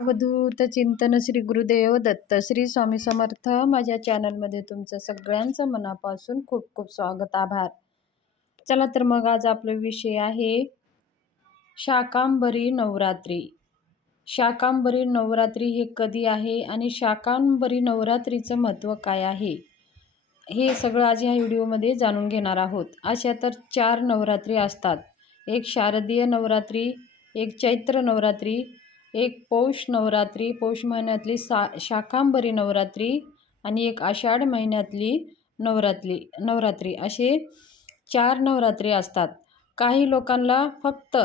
अवधूत चिंतन श्री गुरुदेव दत्त श्री स्वामी समर्थ. माझ्या चॅनलमध्ये तुमचं सगळ्यांचं मनापासून खूप खूप स्वागत, आभार. चला तर मग आज आपला विषय आहे शाकांबरी नवरात्री. शाकांबरी नवरात्री हे कधी आहे आणि शाकांबरी नवरात्रीचं महत्त्व काय आहे, हे सगळं आज ह्या व्हिडिओमध्ये जाणून घेणार आहोत. अशा तर 4 नवरात्री असतात. एक शारदीय नवरात्री, एक चैत्र नवरात्री, एक पौष नवरात्री, पौष महिन्यातली शाकांबरी नवरात्री आणि एक आषाढ महिन्यातली नवरात्री असे 4 नवरात्री असतात. काही लोकांना फक्त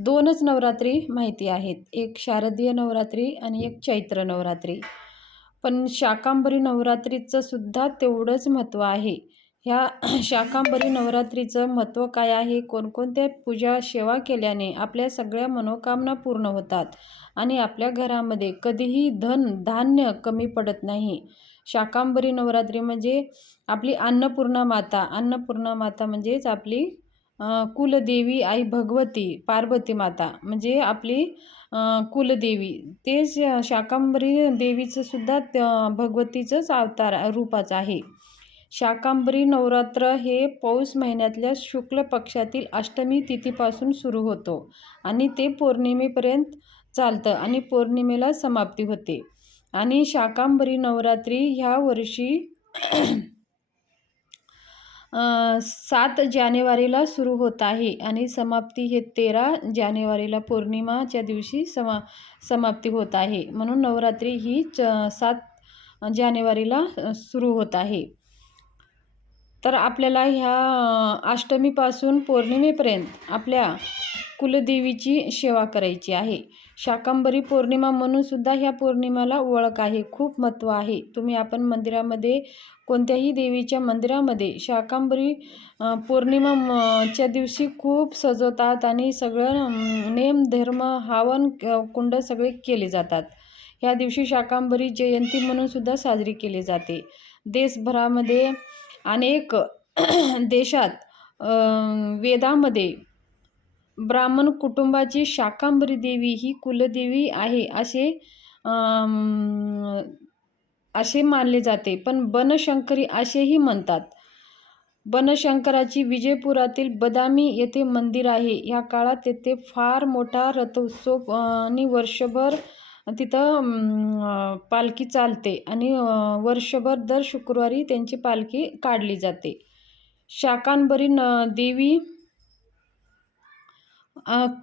2च नवरात्री माहिती आहेत, एक शारदीय नवरात्री आणि एक चैत्र नवरात्री. पण शाकांबरी नवरात्रीचं सुद्धा तेवढंच महत्त्व आहे. ह्या शाकांबरी नवरात्रीचं महत्त्व काय आहे, कोणकोणत्या पूजा सेवा केल्याने आपल्या सगळ्या मनोकामना पूर्ण होतात आणि आपल्या घरामध्ये कधीही धान्य कमी पडत नाही. शाकांबरी नवरात्री म्हणजे आपली अन्नपूर्णा माता म्हणजेच आपली कुलदेवी आई भगवती पार्वती माता म्हणजे आपली कुलदेवी. तेच शाकांबरी देवीचं सुद्धा भगवतीचंच रूपाचं आहे. शाकांबरी नवरात्र हे पौष महिन्यातल्या शुक्ल पक्षातील अष्टमी तिथीपासून सुरू होतो आणि ते पौर्णिमेपर्यंत चालतं आणि पौर्णिमेला समाप्ती होते. आणि शाकांबरी नवरात्री ह्या वर्षी 7 जानेवारीला सुरू होत आहे आणि समाप्ती हे 13 जानेवारीला पौर्णिमाच्या दिवशी समाप्ती होत आहे. म्हणून नवरात्री ही 7 जानेवारीला सुरू होत आहे. तर आपल्याला ह्या अष्टमीपासून पौर्णिमेपर्यंत आपल्या कुलदेवीची सेवा करायची आहे. शाकांबरी पौर्णिमा म्हणून सुद्धा ह्या पौर्णिमेला ओळख आहे, खूप महत्त्व आहे. आपण मंदिरामध्ये कोणत्याही देवीच्या मंदिरामध्ये शाकांबरी पौर्णिमाच्या दिवशी खूप सजवतात आणि सगळं नेम धर्म हवन कुंड सगळे केले जातात. ह्या दिवशी शाकांबरी जयंती म्हणून सुद्धा साजरी केली जाते. देशभरामध्ये अनेक देशात वेदामध्ये ब्राह्मण कुटुंबाची शाकांबरी देवी ही कुलदेवी आहे असे मानले जाते. पण बनशंकरी असेही म्हणतात. बनशंकराची विजयपुरातील बदामी येथे मंदिर आहे. ह्या काळात येथे फार मोठा रथोत्सव आणि वर्षभर तिथं पालखी चालते आणि वर्षभर दर शुक्रवारी त्यांची पालखी काढली जाते. शाकांबरी देवी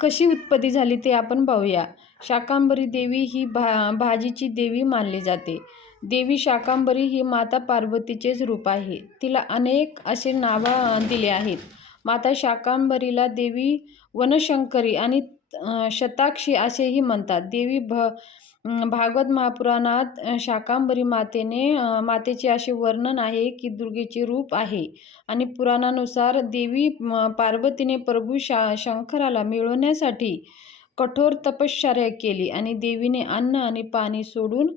कशी उत्पत्ती झाली ते आपण पाहूया. शाकांबरी देवी ही भाजीची देवी मानली जाते. देवी शाकांबरी ही माता पार्वतीचेच रूप आहे. तिला अनेक असे नावं दिले आहेत. माता शाकांबरीला देवी वनशंकरी आणि शताक्षी असेही म्हणतात. देवी भागवत महापुराणात शाकांबरी मातेचे असे वर्णन आहे की दुर्गेचे रूप आहे आणि पुराणानुसार देवी पार्वतीने प्रभू शंकराला मिळवण्यासाठी कठोर तपश्चर्या केली आणि देवीने अन्न आणि पाणी सोडून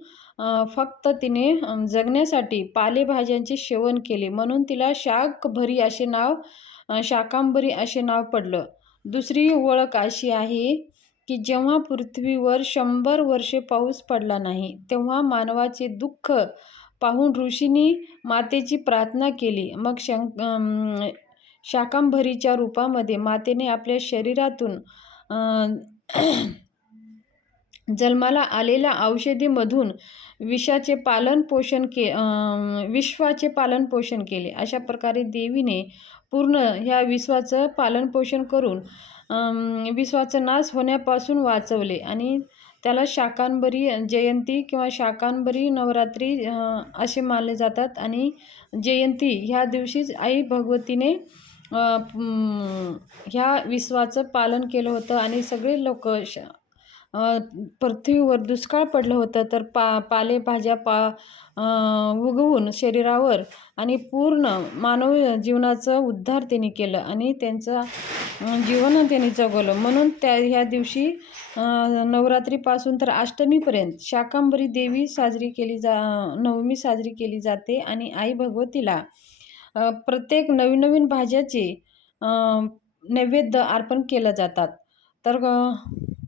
फक्त तिने जगण्यासाठी पालेभाज्यांचे सेवन केले, म्हणून तिला शाकंभरी शाकांबरी असे नाव पडलं. दुसरी ओळख अशी आहे की जेव्हा पृथ्वीवर 100 वर्षे पाऊस पडला नाही, तेव्हा मानवाचे दुःख पाहून ऋषींनी मातेची प्रार्थना केली. मग शाकांभरीच्या रूपामध्ये मातेने आपल्या शरीरातून जन्माला आलेल्या औषधीमधून विश्वाचे पालनपोषण केले. अशा प्रकारे देवीने पूर्ण ह्या विश्वाचं पालनपोषण करून विश्वाचा नाश होण्यापासून वाचवले आणि त्याला शाकांबरी जयंती किंवा शाकांबरी नवरात्री असे मानले जातात. आणि जयंती ह्या दिवशीच आई भगवतीने ह्या विश्वाचं पालन केलं होतं आणि सगळे लोक पृथ्वीवर दुष्काळ पडलं होतं तर पालेभाज्या उगवून शरीरावर आणि पूर्ण मानव जीवनाचं उद्धार त्यांनी केलं आणि त्यांचं जीवन त्यांनी जगवलं. म्हणून ह्या दिवशी नवरात्रीपासून तर अष्टमीपर्यंत शाकांबरी देवी नवमी साजरी केली जाते आणि आई भगवतीला प्रत्येक नवीन भाज्याचे नैवेद्य अर्पण केलं जातात. तर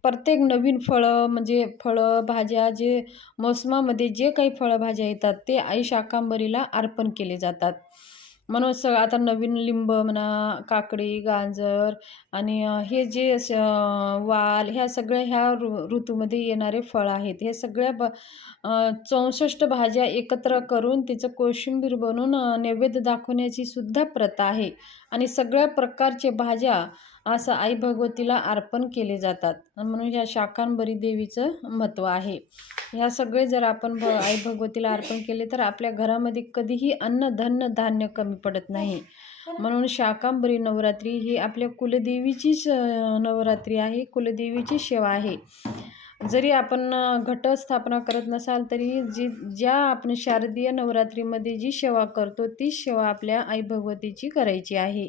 प्रत्येक नवीन फळं म्हणजे फळं, भाज्या जे मोसमामध्ये जे काही फळभाज्या येतात ते आई शाकंभरीला अर्पण केले जातात. म्हणून आता नवीन लिंब म्हणा, काकडी, गाजर आणि हे जे वाल ह्या सगळ्या ह्या ऋतूमध्ये येणारे फळं आहेत. हे सगळ्या 64 भाज्या एकत्र करून तिचं कोशिंबीर बनवून नैवेद्य दाखवण्याची सुद्धा प्रथा आहे आणि सगळ्या प्रकारच्या भाज्या असं आई भगवतीला अर्पण केले जातात. म्हणून ह्या शाकंभरी देवीचं महत्त्व आहे. ह्या सगळे जर आपण आई भगवतीला अर्पण केले तर आपल्या घरामध्ये कधीही अन्न, धन, धान्य कमी पडत नाही. म्हणून शाकंभरी नवरात्री ही आपल्या कुलदेवीचीच नवरात्री आहे, कुलदेवीची सेवा आहे. जरी आपण घटस्थापना करत नसाल तरी ज्या आपण शारदीय नवरात्रीमध्ये जी सेवा करतो तीच सेवा आपल्या आई भगवतीची करायची आहे.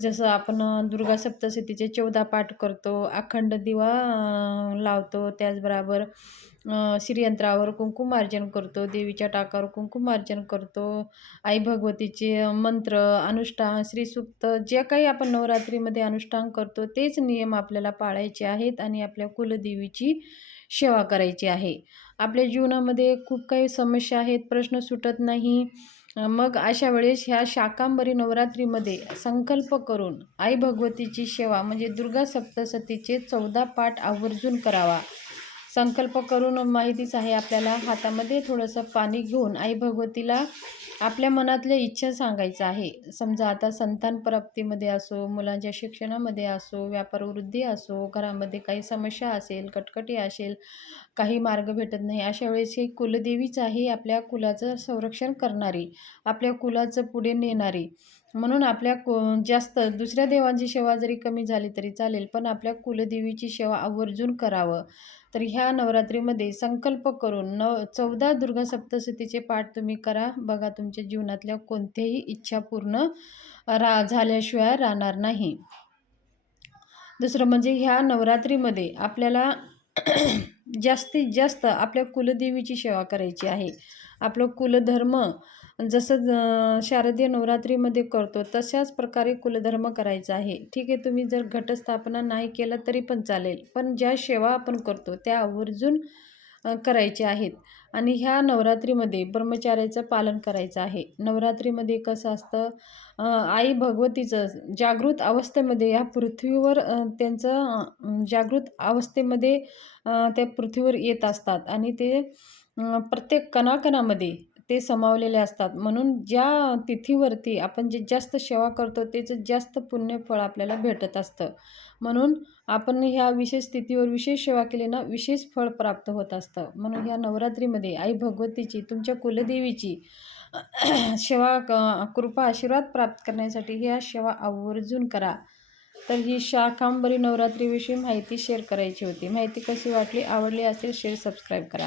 जसं आपण दुर्गा सप्तशतीचे 14 पाठ करतो, अखंड दिवा लावतो, त्याचबरोबर श्रीयंत्रावर कुंकुमार्चन करतो, देवीच्या टाकावर कुंकुमार्चन करतो, आई भगवतीचे मंत्र, अनुष्ठान, श्रीसूक्त जे काही आपण नवरात्रीमध्ये अनुष्ठान करतो तेच नियम आपल्याला पाळायचे आहेत आणि आपल्या कुलदेवीची सेवा करायची आहे. आपल्या जीवनामध्ये खूप काही समस्या आहेत, प्रश्न सुटत नाही. मग अशा वेळेस ह्या शाकंभरी नवरात्रीमध्ये संकल्प करून आई भगवतीची सेवा म्हणजे दुर्गा सप्तशतीचे 14 पाठ आवर्जून करावा. संकल्प करून माहितीच आहे आपल्याला, हातामध्ये थोडंसं पाणी घेऊन आई भगवतीला आपल्या मनातल्या इच्छा सांगायचं आहे. समजा आता संतान प्राप्तीमध्ये असो, मुलांच्या शिक्षणामध्ये असो, व्यापार वृद्धी असो, घरामध्ये काही समस्या असेल, कटकटी असेल, काही मार्ग भेटत नाही, अशा वेळेस ही कुलदेवीच आहे आपल्या कुलाचं संरक्षण करणारी, आपल्या कुलाचं पुढे नेणारी. म्हणून आपल्या जास्त दुसऱ्या देवांची सेवा जरी कमी झाली तरी चालेल, पण आपल्या कुलदेवीची सेवा आवर्जून करावं. तर ह्या नवरात्रीमध्ये संकल्प करून 14 दुर्गा सप्तशतीचे पाठ तुम्ही करा. बघा तुमच्या जीवनातल्या कोणत्याही इच्छा पूर्ण झाल्याशिवाय राहणार नाही. दुसरं म्हणजे ह्या नवरात्रीमध्ये आपल्याला जास्तीत जास्त आपल्या कुलदेवीची सेवा करायची आहे. आपलं कुलधर्म जसं शारदीय नवरात्रीमध्ये करतो तशाच प्रकारे कुलधर्म करायचा आहे. ठीक आहे, तुम्ही जर घटस्थापना नाही केलं तरी पण चालेल, पण ज्या सेवा आपण करतो त्या आवर्जून करायच्या आहेत. आणि ह्या नवरात्रीमध्ये ब्रह्मचार्याचं पालन करायचं आहे. नवरात्रीमध्ये कसं असतं, आई भगवतीचं जागृत अवस्थेमध्ये या पृथ्वीवर त्यांचं जागृत अवस्थेमध्ये त्या पृथ्वीवर येत असतात आणि ते प्रत्येक कणाकणामध्ये ते समावलेले असतात. म्हणून ज्या तिथीवरती आपण जे जास्त सेवा करतो त्याचं जास्त पुण्यफळ आपल्याला भेटत असतं. म्हणून आपण ह्या विशेष तिथीवर विशेष सेवा केली ना विशेष फळ प्राप्त होत असतं. म्हणून ह्या नवरात्रीमध्ये आई भगवतीची, तुमच्या कुलदेवीची सेवा कृपा आशीर्वाद प्राप्त करण्यासाठी ह्या सेवा आवर्जून करा. तर ही शाकंभरी नवरात्रीविषयी माहिती शेअर करायची होती. माहिती कशी वाटली, आवडली असेल शेअर, सबस्क्राईब करा.